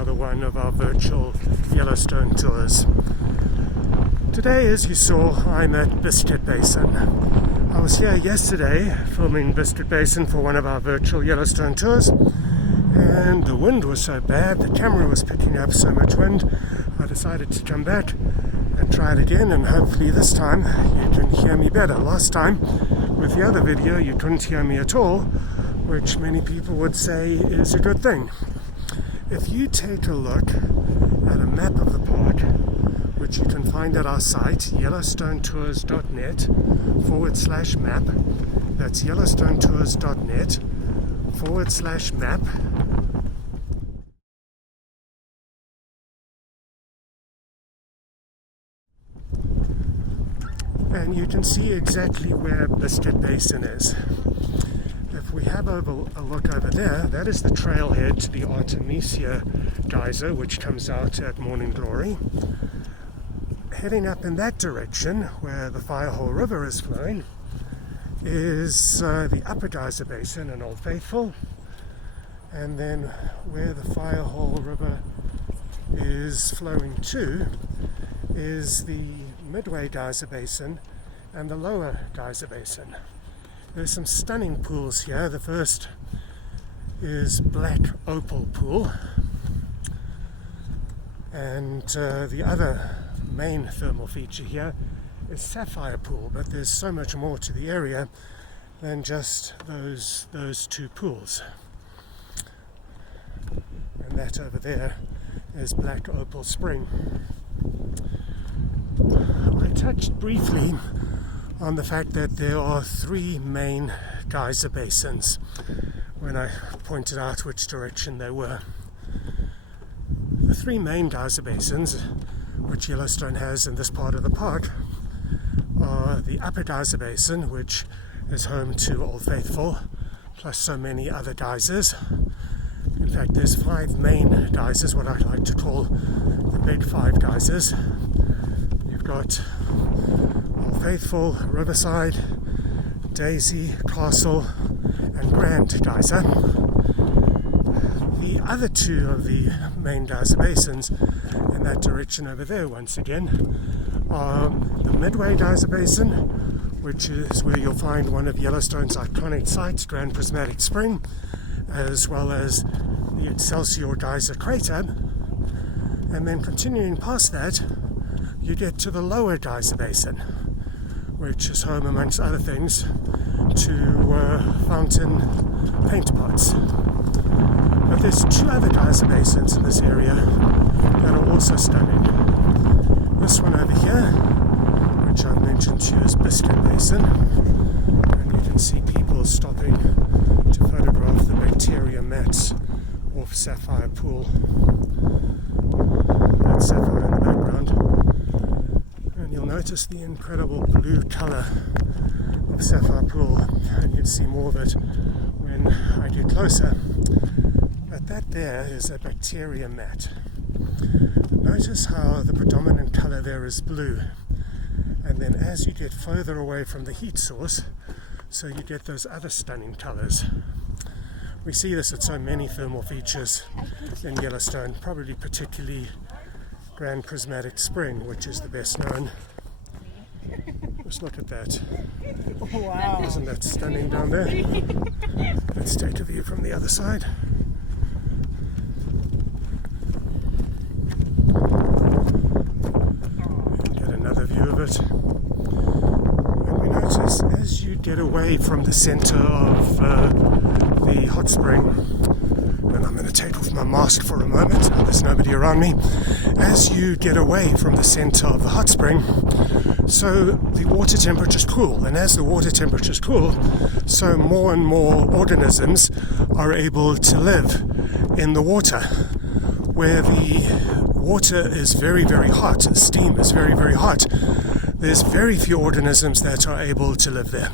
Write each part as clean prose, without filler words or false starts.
another one of our virtual Yellowstone tours. Today, as you saw, I'm at Biscuit Basin. I was here yesterday filming Biscuit Basin for one of our virtual Yellowstone tours, and the wind was so bad, the camera was picking up so much wind, I decided to come back and try it again, and hopefully this time you can hear me better. Last time, with the other video, you couldn't hear me at all, which many people would say is a good thing. If you take a look at a map of the park, which you can find at our site, yellowstonetours.net/map, that's yellowstonetours.net/map, and you can see exactly where Biscuit Basin is. If we have a look over there, that is the trailhead to the Artemisia Geyser, which comes out at morning glory. Heading up in that direction, where the Firehole River is flowing, is the Upper Geyser Basin in Old Faithful, and then where the Firehole River is flowing to is the Midway Geyser Basin and the Lower Geyser Basin. There's some stunning pools here. The first is Black Opal Pool, and the other main thermal feature here is Sapphire Pool, but there's so much more to the area than just those two pools. And that over there is Black Opal Spring. I touched briefly on the fact that there are three main geyser basins when I pointed out which direction they were. The three main geyser basins which Yellowstone has in this part of the park are the Upper Geyser Basin, which is home to Old Faithful, plus so many other geysers. In fact, there's 5 main geysers, what I like to call the big 5 geysers. You've got Old Faithful, Riverside, Daisy, Castle, and Grand Geyser. The other 2 of the main geyser basins in that direction over there, once again, are the Midway Geyser Basin, which is where you'll find one of Yellowstone's iconic sites, Grand Prismatic Spring, as well as the Excelsior Geyser Crater. And then continuing past that, you get to the Lower Geyser Basin, which is home, amongst other things, to fountain paint pots. But there's 2 other geyser basins in this area that are also stunning. This one over here, which I've mentioned to you, is Biscuit Basin, and you can see people stopping to photograph the bacteria mats off Sapphire Pool. That's Sapphire in the background. And you'll notice the incredible blue color of Sapphire Pool, and you'll see more of it when I get closer. But that there is a bacteria mat. Notice how the predominant color there is blue, and then as you get further away from the heat source, so you get those other stunning colors. We see this at so many thermal features in Yellowstone, probably particularly Grand Prismatic Spring, which is the best known. Just look at that. Wow. Isn't that stunning down there? Let's take a view from the other side. Get another view of it. And we notice as you get away from the center of the hot spring, and I'm going to take off my mask for a moment, now there's nobody around me. As you get away from the center of the hot spring, so the water temperatures cool, and as the water temperatures cool, so more and more organisms are able to live in the water. Where the water is very, very hot, the steam is very, very hot, there's very few organisms that are able to live there.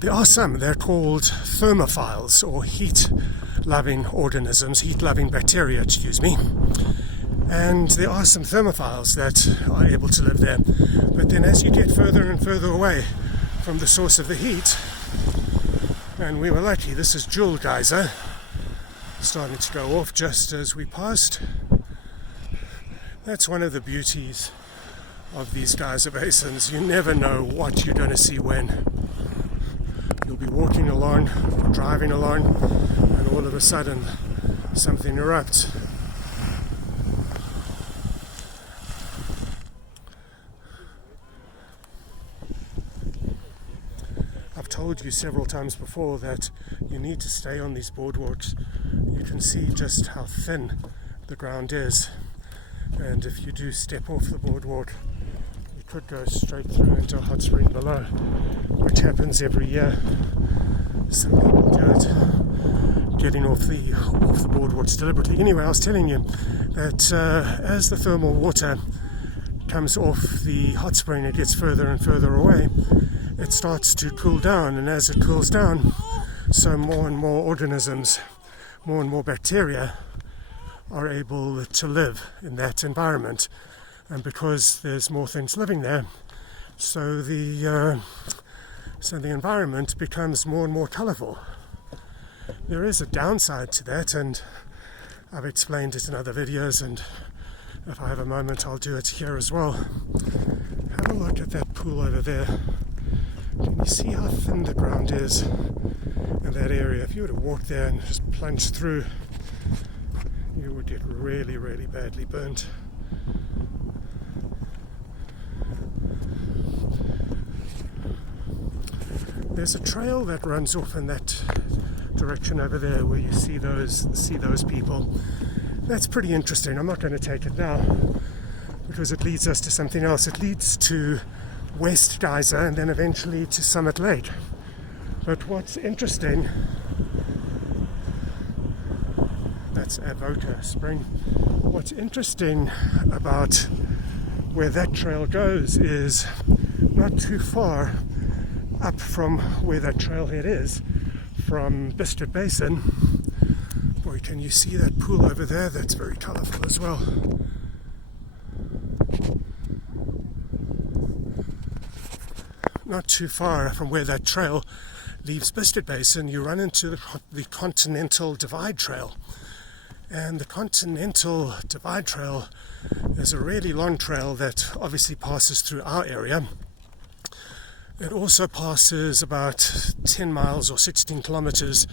There are some, they're called thermophiles, or heat-loving organisms, heat-loving bacteria, excuse me. And there are some thermophiles that are able to live there. But then as you get further and further away from the source of the heat, and we were lucky, this is Jewel Geyser, starting to go off just as we passed. That's one of the beauties of these geyser basins. You never know what you're going to see when. You'll be walking along, or driving along, and all of a sudden something erupts. I've told you several times before that you need to stay on these boardwalks. You can see just how thin the ground is, and if you do step off the boardwalk, you could go straight through into a hot spring below, which happens every year. Some people do it, getting off the boardwalks deliberately. Anyway, I was telling you that as the thermal water comes off the hot spring, it gets further and further away. It starts to cool down, and as it cools down, so more and more organisms, more and more bacteria are able to live in that environment. And because there's more things living there, so the environment becomes more and more colourful. There is a downside to that, and I've explained it in other videos, and if I have a moment I'll do it here as well. Have a look at that pool over there. Can you see how thin the ground is in that area? If you were to walk there and just plunge through, you would get really, really badly burnt. There's a trail that runs off in that direction over there where you see those people. That's pretty interesting. I'm not going to take it now because it leads us to something else. It leads to West Geyser and then eventually to Summit Lake. But what's interesting, that's Avoca Spring. What's interesting about where that trail goes is not too far up from where that trailhead is, from Biscuit Basin. Boy, can you see that pool over there? That's very colourful as well. Not too far from where that trail leaves Biscuit Basin, you run into the Continental Divide Trail. And the Continental Divide Trail is a really long trail that obviously passes through our area. It also passes about 10 miles or 16 kilometers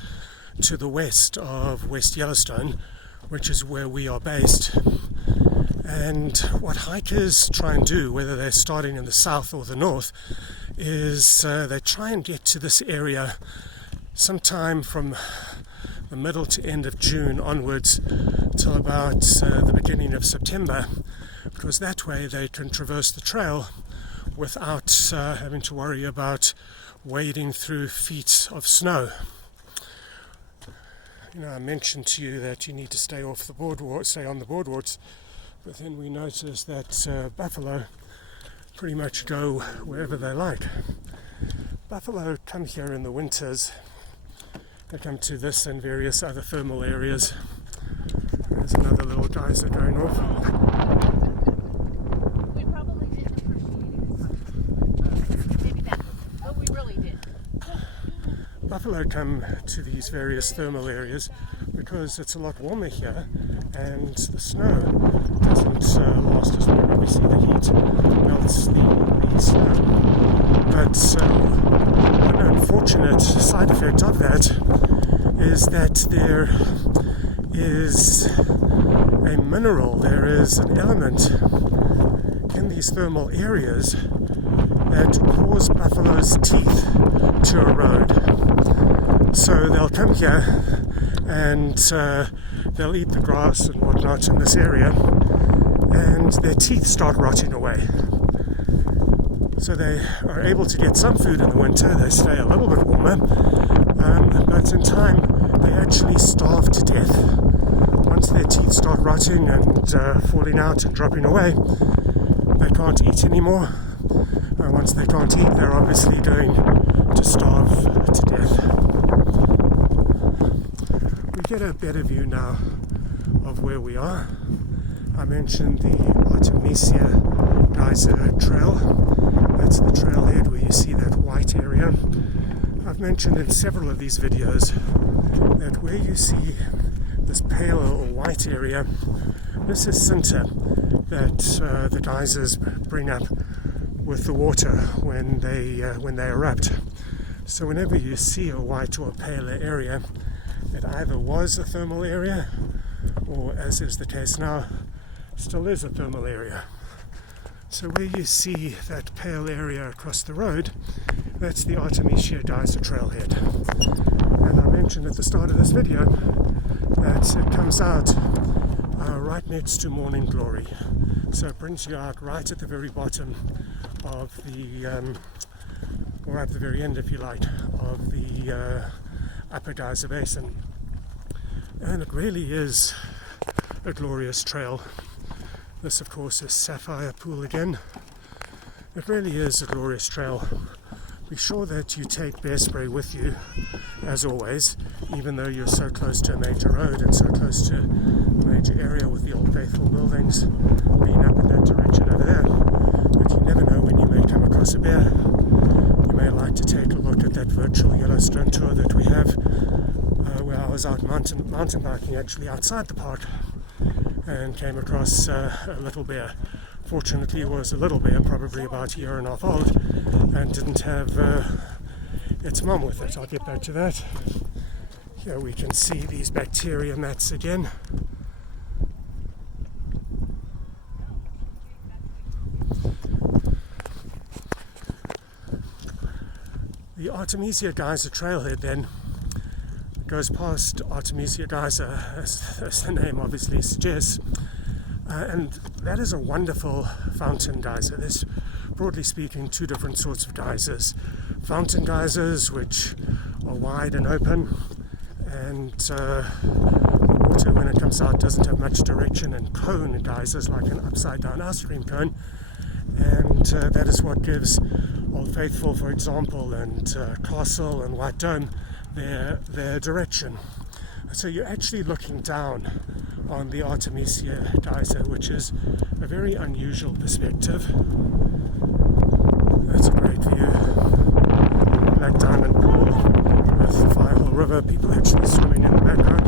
to the west of West Yellowstone, which is where we are based. And what hikers try and do, whether they're starting in the south or the north, is they try and get to this area sometime from the middle to end of June onwards till about the beginning of September, because that way they can traverse the trail without having to worry about wading through feet of snow. You know, I mentioned to you that you need to stay on the boardwalks, but then we noticed that buffalo pretty much go wherever they like. Buffalo come here in the winters. They come to this and various other thermal areas. There's another little geyser going off. We probably didn't appreciate it. Maybe that, but we really did. Buffalo come to these various thermal areas because it's a lot warmer here and the snow doesn't last as long. Obviously the heat melts the snow. But one unfortunate side effect of that is that there is a mineral, there is an element in these thermal areas that cause buffalo's teeth to erode. So they'll come here and they'll eat the grass and whatnot in this area, and their teeth start rotting away. So they are able to get some food in the winter, they stay a little bit warmer, but in time they actually starve to death. Once their teeth start rotting and falling out and dropping away, they can't eat anymore. Once they can't eat, they're obviously going to starve to death. We get a better view now of where we are. I mentioned the Artemisia Geyser trail. That's the trailhead where you see that white area. I've mentioned in several of these videos that where you see this pale or white area, this is sinter that the geysers bring up with the water when they erupt. So whenever you see a white or a paler area, it either was a thermal area, or as is the case now, still is a thermal area. So where you see that pale area across the road, that's the Artemisia Geyser trailhead. And I mentioned at the start of this video that it comes out right next to Morning Glory. So it brings you out right at the very bottom of the, or at the very end if you like, of the upper Geyser Basin. And it really is a glorious trail. This of course is Sapphire Pool again. It really is a glorious trail. Be sure that you take bear spray with you, as always, even though you're so close to a major road and so close to a major area with the Old Faithful buildings being up in that direction over there. But you never know when you may come across a bear. You may like to take a look at that virtual Yellowstone tour that we have, where I was out mountain biking actually outside the park and came across a little bear. Fortunately, it was a little bear, probably about a year and a half old, and didn't have its mum with it. I'll get back to that. Here we can see these bacteria mats again. The Artemisia Geyser trailhead then goes past Artemisia Geyser, as the name obviously suggests. And that is a wonderful fountain geyser. There's, broadly speaking, two different sorts of geysers. Fountain geysers, which are wide and open, and the water, when it comes out, doesn't have much direction, and cone geysers, like an upside-down ice cream cone. And that is what gives Old Faithful, for example, and Castle and White Dome their direction. So you're actually looking down on the Artemisia Geyser, which is a very unusual perspective. That's a great view. Black Diamond Pool with the Firehole River, people actually swimming in the background.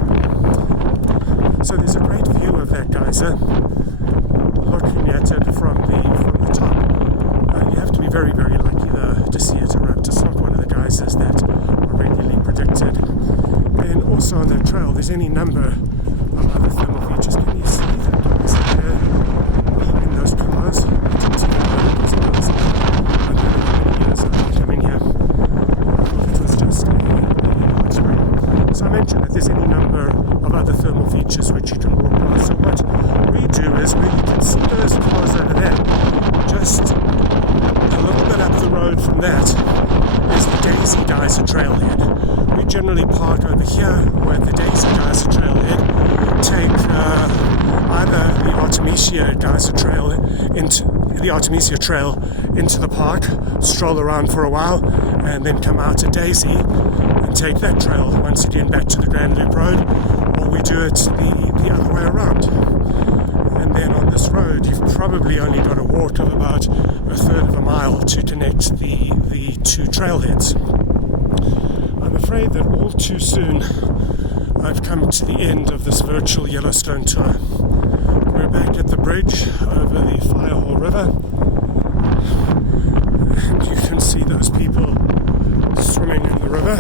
So there's a great view of that geyser, looking at it from the top. You have to be very, very lucky though to see it erupt. It's not one of the geysers that are regularly predicted. And also on that trail, there's any number of other thermal features. Can you see that geyser there in those colours? I didn't see that because it was years I've been coming here. It was just a hot spring. So I mentioned that there's any number of other thermal features which you can walk past. So what we do is, where you can see those cars over there, just a little bit up the road from that is the Daisy Geyser trailhead. We generally park over here where the Daisy Geyser trailhead, take either the Artemisia Geyser trail into the Artemisia trail into the park, stroll around for a while, and then come out to Daisy and take that trail once again back to the Grand Loop Road, or we do it the other way around. And then on this road, you've probably only got a walk of about a third of a mile to connect the two trailheads. I'm afraid that all too soon I've come to the end of this virtual Yellowstone tour. We're back at the bridge over the Firehole River, and you can see those people swimming in the river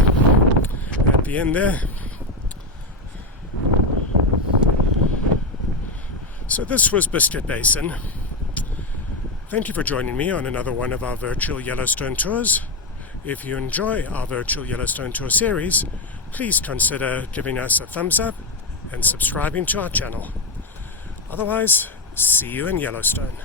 at the end there. So this was Biscuit Basin. Thank you for joining me on another one of our virtual Yellowstone tours. If you enjoy our virtual Yellowstone tour series, please consider giving us a thumbs up and subscribing to our channel. Otherwise, see you in Yellowstone.